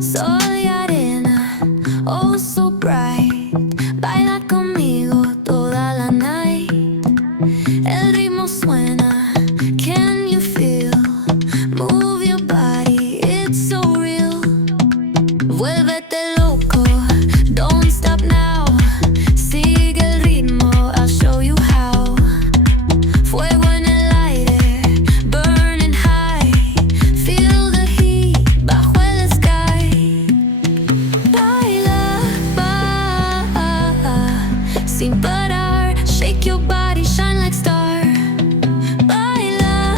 Sol y arena, oh so bright. Baila conmigo toda la night. El ritmo suena, can you feel? Move your body, it's so real. Vuélvete loco, don't stop now. Sigue el ritmo, I'll show you how. Fuego en el aire, burning high. Feel the heat bajo el sky. Baila, sin parar. Shake your body, shine like star. Baila,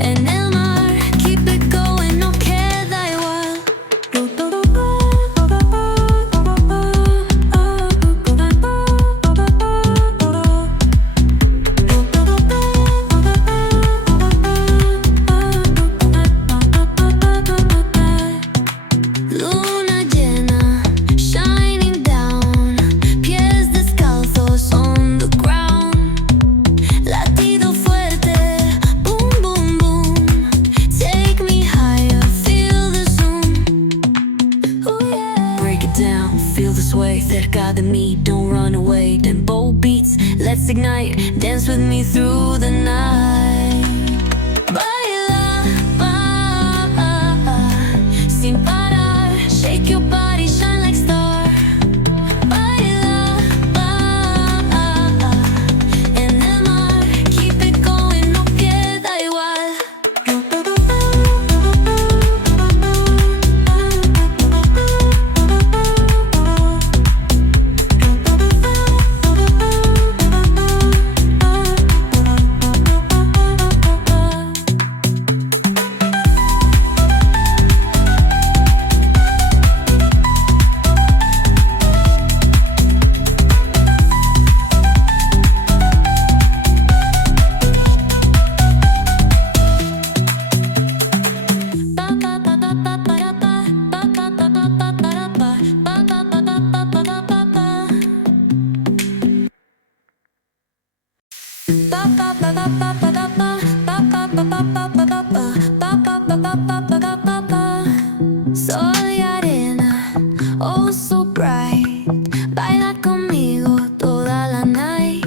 en el mar. Keep it going, no queda igual. Luna llena, shining down. Pies descalzos on the ground. Latido fuerte, boom, boom, boom. Take me higher, feel the zoom. Oh yeah. Break it down, feel the sway. Cerca de mí, don't run away. Tempo beats, let's ignite. Dance with me through the night. Baila, sin parar. Shake your body, shine like star. Baila, en el mar. Keep it going, no queda igual. Sol y arena, oh so bright. Baila conmigo toda la night.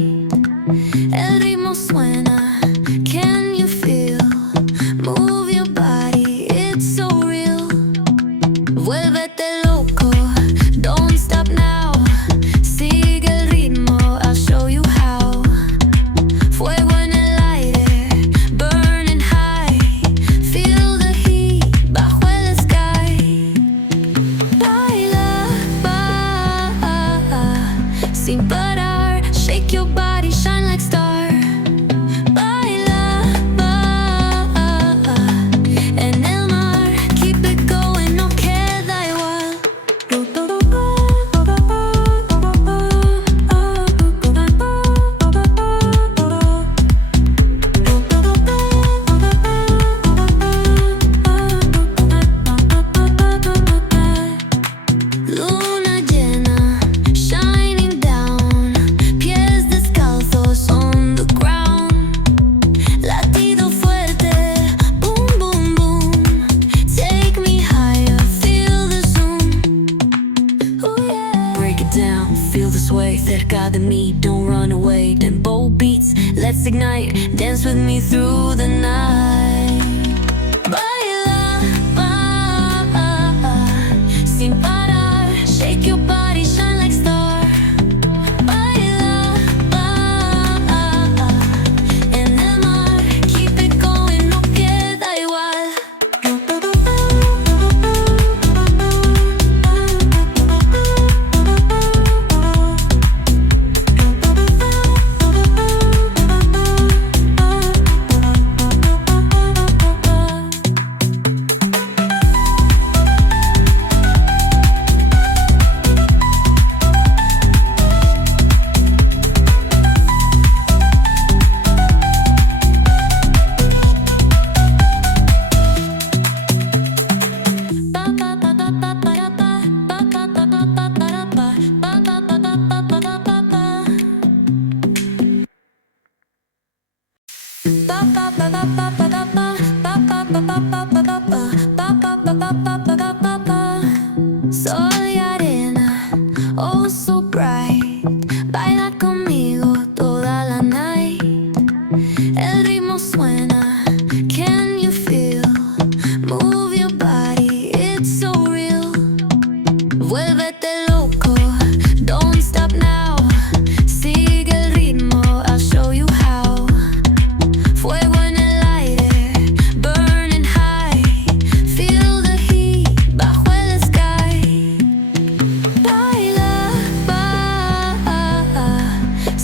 El ritmo suena, can you feel? Move your body, it's so real. Vuélvete loco, don't stop now. Sigue el ritmo, I'll show you how. Fuego en el aire, burning high. Feel the heat bajo el sky. Baila, sin parar. Shake your body, shine like star. Baila, en el mar. Keep it going, no queda igual. Luna llena, shining down. Pies descalzos on the ground. Latido fuerte, boom, boom, boom. Take me higher, feel the zoom. Oh yeah. Break it down, feel the sway. Cerca de mí, don't run away. Tempo beats, let's ignite. Dance with me through the night. Baila, sin parar. Shake your body, shine like star. Baila, en el mar. Keep it going, no queda igual.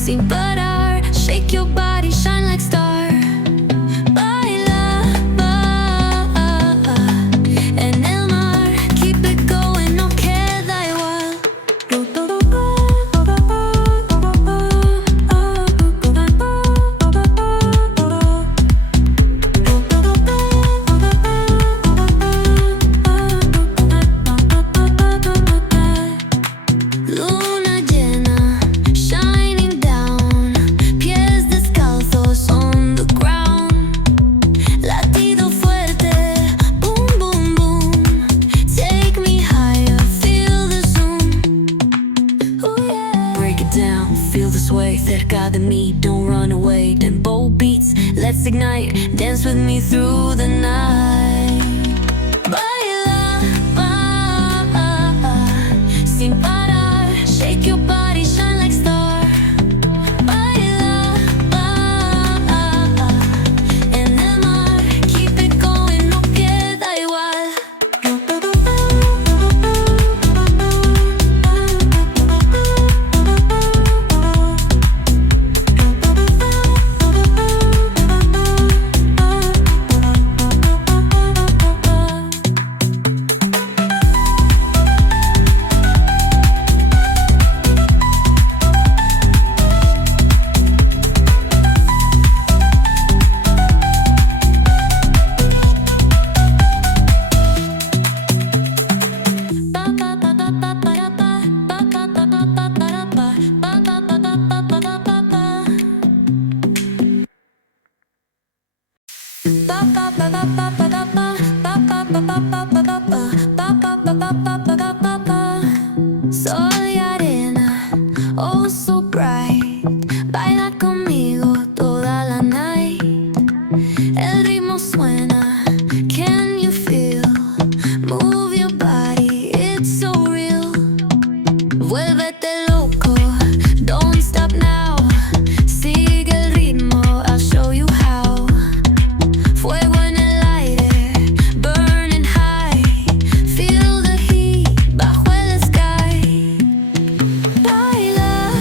sin parar. Shake your body, shine like star. Baila, en el mar. Keep it going, no queda igual. Luna llena, shining down. Pies descalzos on the ground. Latido fuerte, boom, boom, boom. Take me higher, feel the zoom. Ooh, yeah. Break it down, feel the sway. Cerca de mí, don't run away. Tempo beats, let's ignite. Dance with me through the night. Baila, sin parar. Shake your body, shine like star. Baila, en el mar. Keep it going, no queda igual. Sol y arena, oh so bright. Baila conmigo toda la night. El ritmo suena, can you feel? Move your body, it's so real. Vuélvete loco, don't stop now. Sigue el ritmo, I'll show you how. Fuego en el aire, burning high. Feel the heat bajo el sky. Baila,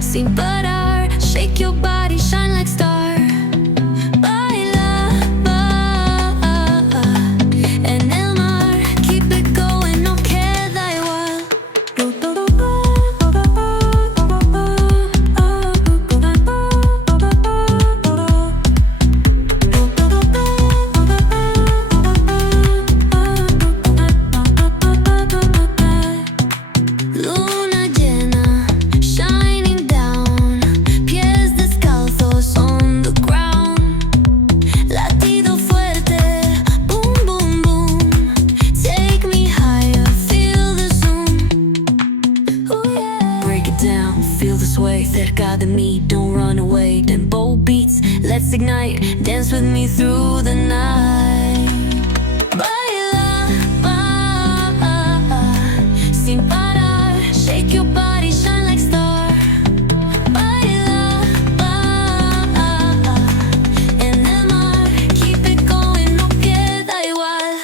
sin parar. Shake your body, shine like star. Baila, en el mar. Keep it going, no queda igual. Luna llena, shining down. Pies descalzos on the ground. Latido fuerte, boom, boom, boom. Take me higher, feel the zoom. Ooh, yeah. Break it down, feel the sway. Cerca de mí, don't run away. Tempo beats, let's ignite. Dance with me through the night. Baila, sin parar. Shake your body, shine like star. Baila, en el mar. Keep it going, no queda igual.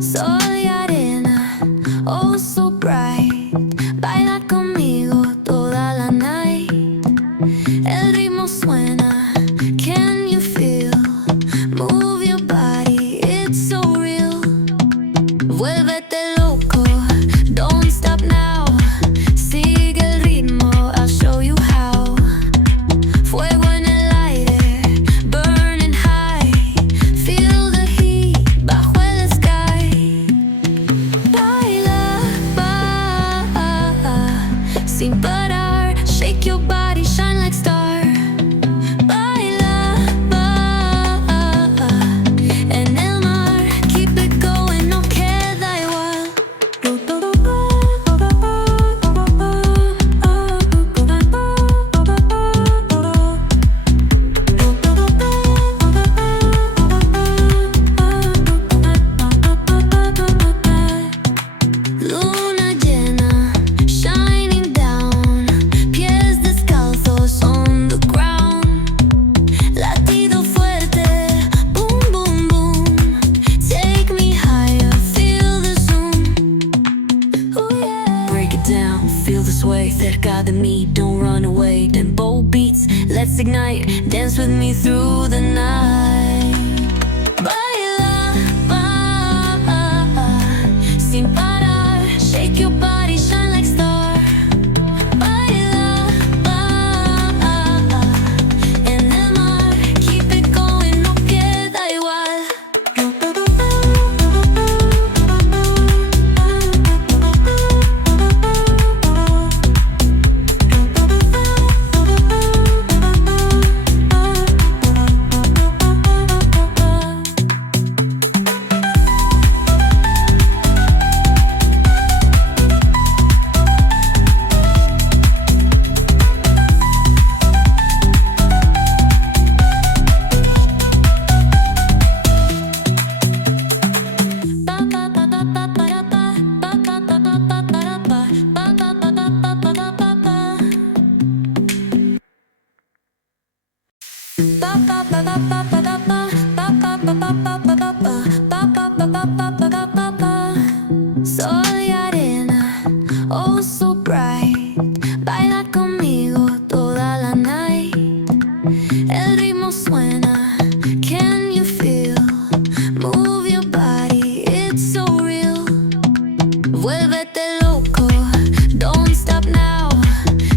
Sol y arena, oh so bright. Baila conmigo toda la night. El ritmo suena, can you feel? Move your body, it's so real. Vuélvete loco, don't stop now. Sigue el ritmo, I'll show you how. Fuego en el aire, burning high. Feel the heat bajo el sky. Baila, sin parar. Shake your body, shine like star. Baila, en el mar. Keep it going, no queda igual. Luna llena, shining down. Pies descalzos on the ground. Latido fuerte, boom, boom, boom. Take me higher, feel the zoom. Oh yeah. Break it down, feel the sway. Cerca de mí, don't run away. Tempo beats, let's ignite. Dance with me through the night. Baila, sin parar. Shake your body, shine like star. Baila, en el mar. Keep it going, no queda igual. Sol y arena, oh so bright. Baila conmigo toda la night. El ritmo suena, can you feel? Move your body, it's so real. Vuélvete loco, don't stop now.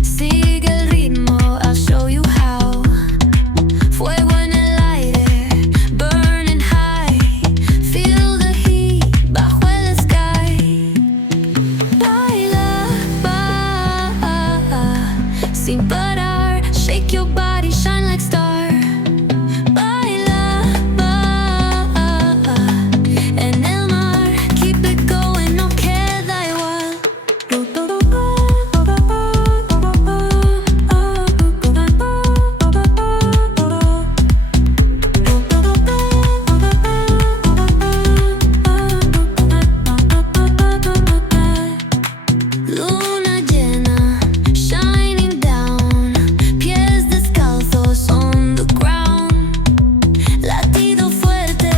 Sigue el ritmo, I'll show you how. Fuego en el aire, burning high. Feel the heat bajo el sky. Baila, sin parar. Shake your body, shine like star. Baila, en el mar. Keep it going, no queda igual. Luna llena, shining down. Pies descalzos on the ground. Latido fuerte,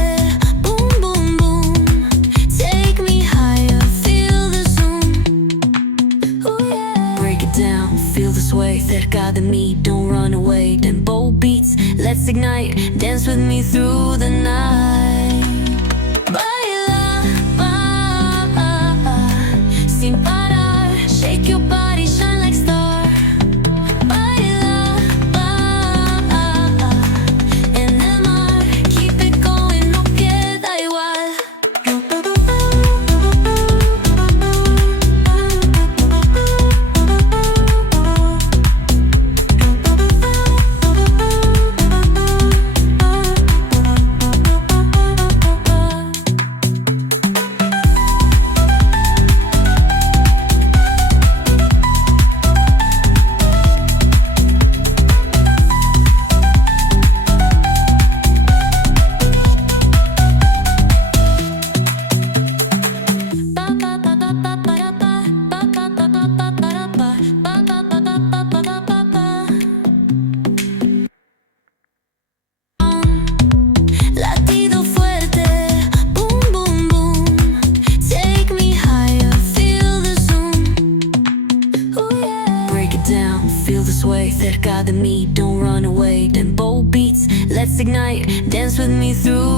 boom, boom, boom. Take me higher, feel the zoom. Oh yeah. Break it down, feel the sway. Cerca de mí, don't run away. Tempo beats, let's ignite. Dance with me through the night. Baila, sin parar. Shake your body, shine like star. Baila, en el mar. Keep it going, no queda igual. Latido fuerte, boom, boom, boom. Take me higher, feel the zoom. Oh yeah. Break it down, feel the sway. Cerca de mí, don't run away. Tempo beats, let's ignite. Dance with me through